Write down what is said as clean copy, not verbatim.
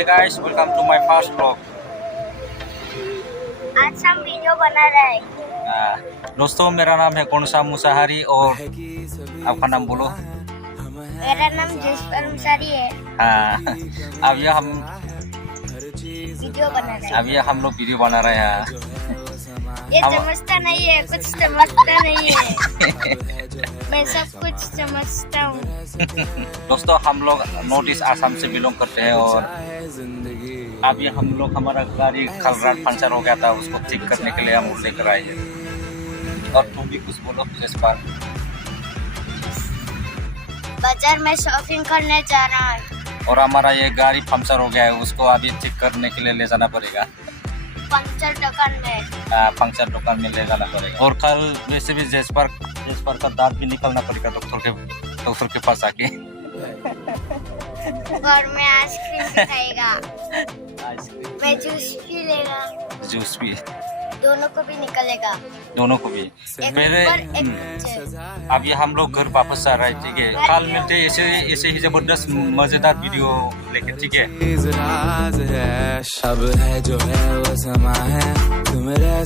Hey guys, welcome to my first vlog. आज हम video बना रहे हैं। दोस्तों मेरा नाम है कौनसा मुसाहारी और आपका नाम बोलो। मेरा नाम जसपाल मुसारी है। हाँ, अब ये हम लोग वीडियो बना रहे हैं। ये समझता नहीं है, कुछ समझता नहीं है। मैं सब कुछ समझता हूँ। दोस्तों हम लोग नॉर्थ ईस्ट आसाम से बिलोंग करते हैं और अभी हम लोग हमारा गाड़ी कल रात पंचर हो गया था, उसको ठीक करने के लिए हम लेकर आए हैं। और तुम भी कुछ बोलो जसपाल। बाजार में शॉपिंग करने जा रहा है। और हमारा ये गाड़ी पंचर हो गया है, उसको अभी ठीक करने के लिए ले जाना पड़ेगा। पंचर दुकान में। पंचर दुकान में ले जाना पड़ेगा। और कल वैसे भी जसपाल का दांत भी निकलना पड़ेगा डॉक्टर के पास आके। और मैं आइसक्रीम भी खाएगा। आइसक्रीम, मैं जूस भी लेगा। जूस भी, दोनों को भी निकलेगा। दोनों को भी। पहले अभी हम लोग घर वापस आ रहे हैं, ठीक है। कल मिलते हैं ऐसे ही जबरदस्त मजेदार वीडियो लेके, ठीक है। अब है जो है वो समा है तुम रह